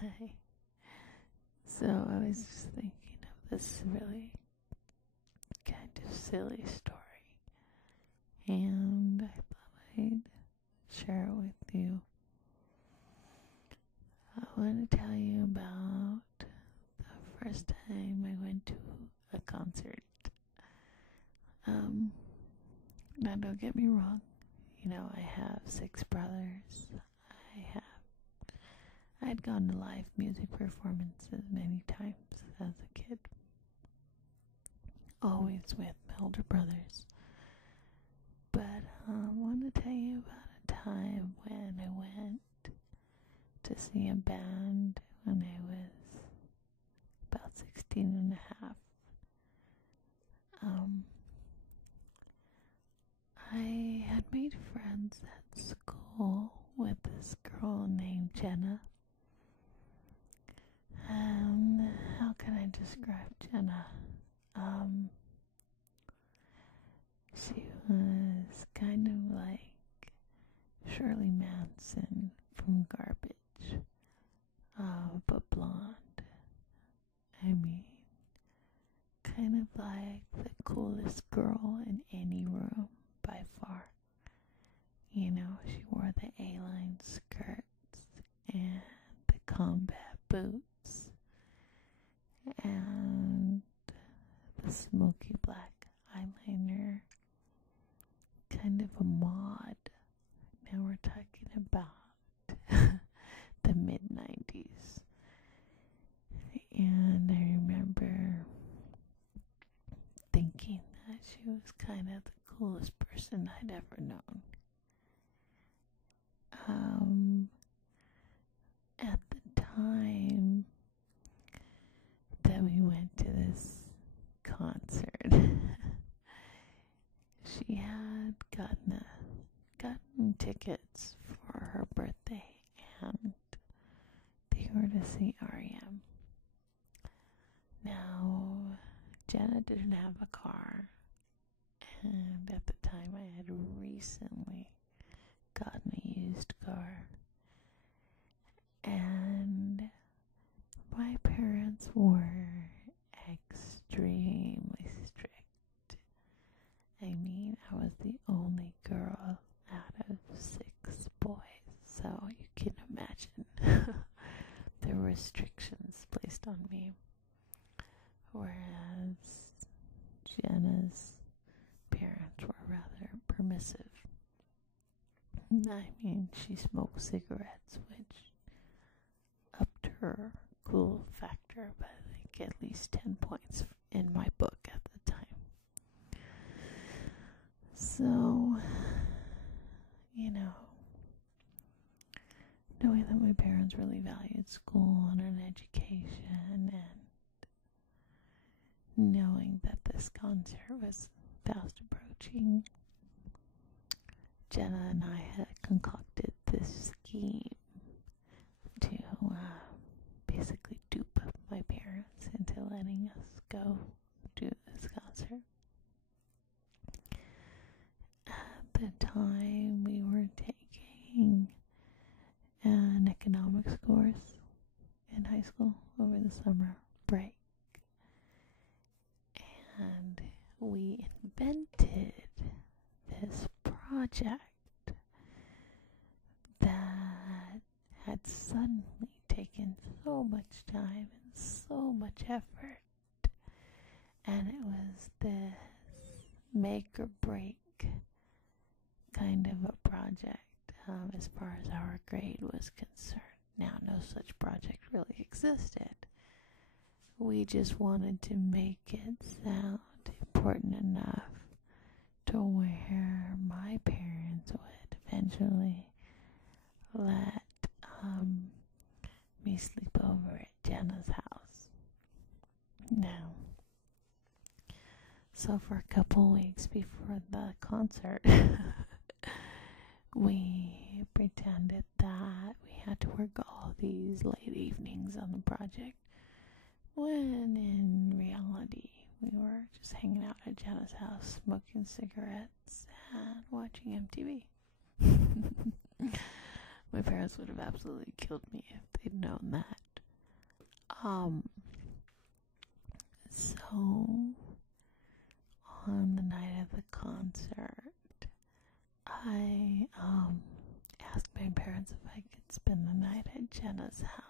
Hi. So I was just thinking of this really kind of silly story, and I thought I'd share it with you. I want to tell you about the first time I went to a concert. Now don't get me wrong, I have 6 brothers. I'd gone to live music performances many times as a kid, always with older brothers. But I want to tell you about a time when I went to see a band when I was about 16 and a half. I had made friends at school with this girl named Jenna. How can I describe Jenna? She was kind of like Shirley Manson from Garbage, but blonde. I mean, kind of like the coolest girl in any room by far. She wore the A-line skirts and the combat boots and the smoky black eyeliner, kind of a mod. Now we're talking about the mid-90s. And I remember thinking that she was kind of the coolest person I'd ever known. At the time that we went to this concert, she had gotten tickets for her birthday, and they were to see R.E.M. Now, Jenna didn't have a car, and at the time I had recently gotten a used car, and my parents were extremely strict. I mean, I was the only girl out of 6 boys, so you can imagine the restrictions placed on me. Whereas Jenna's parents were rather permissive. I mean, she smoked cigarettes, which upped her cool factor by at least 10 points in my book at the time. So, knowing that my parents really valued school and an education, and knowing that this concert was fast approaching, Jenna and I had concocted this scheme to basically dupe my parents into letting us go do this concert. At the time, we were taking an economics course in high school over the summer break, and we invented this project that had suddenly taken so much time and so much effort, and it was this make or break kind of a project as far as our grade was concerned. Now, no such project really existed. We just wanted to make it sound important enough to where my parents would eventually let me sleep over at Jenna's house. Now, so for a couple weeks before the concert, we pretended that we had to work all these late evenings on the project, when in reality we were just hanging out at Jenna's house, smoking cigarettes and watching MTV. My parents would have absolutely killed me if they'd known that. Um, so on the night of the concert, I asked my parents if I could spend the night at Jenna's house.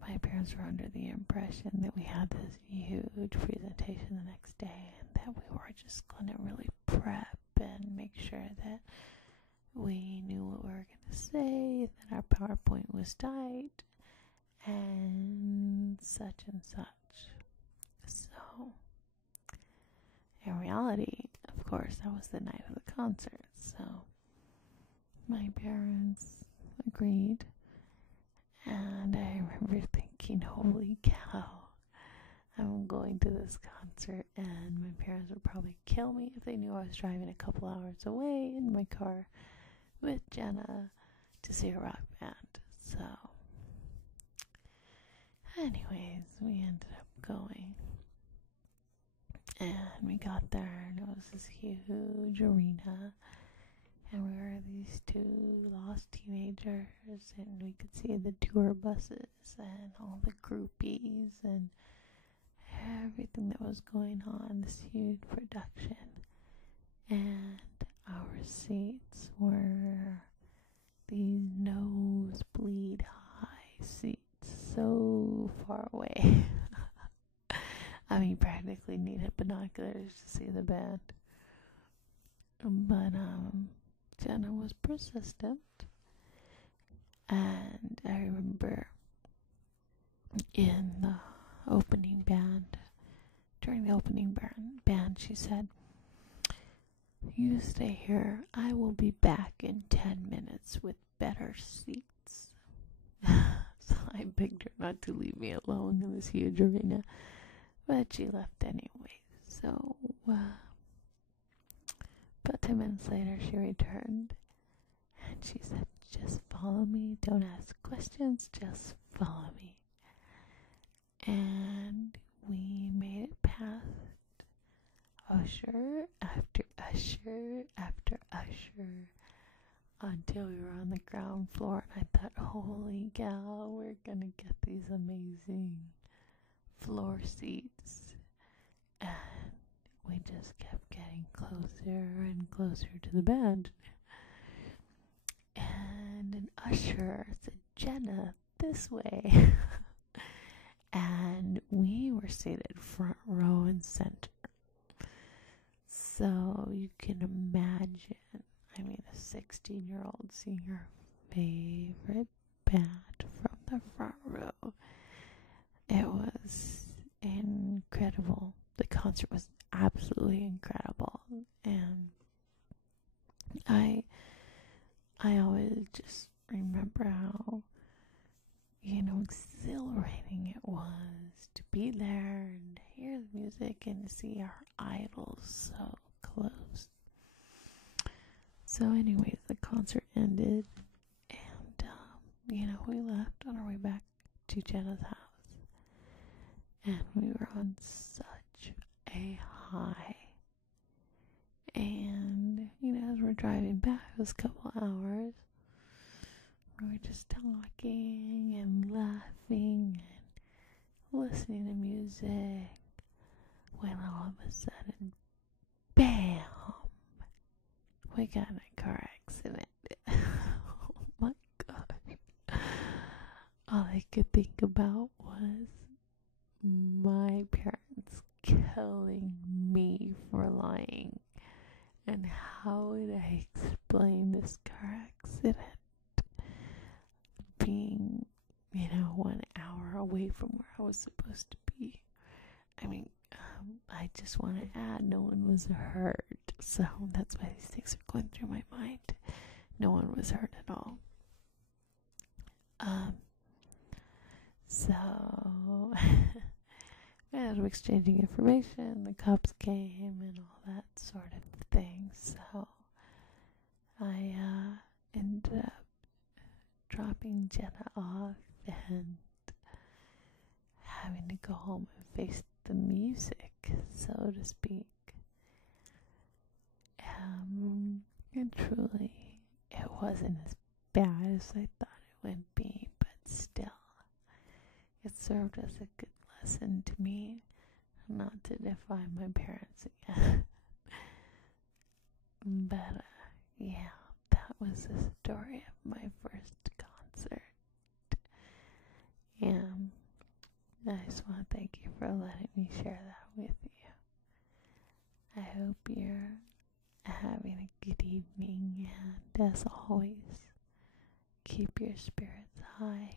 My parents were under the impression that we had this huge presentation the next day and that we were just going to really prep and make sure that we knew what we were going to say, that our PowerPoint was tight, and such and such. So, in reality, of course, that was the night of the concert. So, my parents agreed, and I remember thinking, holy cow, I'm going to this concert, and my parents would probably kill me if they knew I was driving a couple hours away in my car with Jenna to see a rock band. So, anyways, we ended up going, and we got there, and it was this huge arena, and we were these two lost teenagers, and we could see the tour buses and all the groupies and everything that was going on, this huge production. And our seats were these nosebleed high seats, so far away. I mean, practically needed binoculars to see the band. But Jenna was persistent, and I remember in the opening band, during the opening band, she said, "You stay here. I will be back in 10 minutes with better seats." So I begged her not to leave me alone in this huge arena, but she left anyway. So, about 10 minutes later, she returned, and she said, "Just follow me. Don't ask questions. Just follow me." And we made it past usher after usher after usher until we were on the ground floor, and I thought, holy cow, we're gonna get these amazing floor seats. And we just kept getting closer and closer to the band. And an usher said, "Jenna, this way." And we were seated front row and center. So you can imagine, I mean, a 16-year-old seeing her favorite band from the front row. It was incredible. The concert was absolutely incredible. And I always just remember how, exhilarating it was to be there and hear the music and to see our idols so close. So anyways, the concert ended, and, we left on our way back to Jenna's house. And we were on such a high. And, as we're driving back, it was a couple hours. We were just talking and laughing and listening to music, when all of a sudden, bam, we got in a car accident. Oh my gosh. All I could think about was my parents killing me for lying. And how would I explain this car accident being, 1 hour away from where I was supposed to be? I mean, I just want to add, no one was hurt. So that's why these things are going through my mind. No one was hurt at all. So as we're exchanging information, the cops came and all that sort of thing. So I ended up dropping Jenna off and having to go home and face the music, so to speak. And truly, it wasn't as bad as I thought it would be. served as a good lesson to me not to defy my parents again. But yeah, that was the story of my first concert. And I just want to thank you for letting me share that with you. I hope you're having a good evening, and as always, keep your spirits high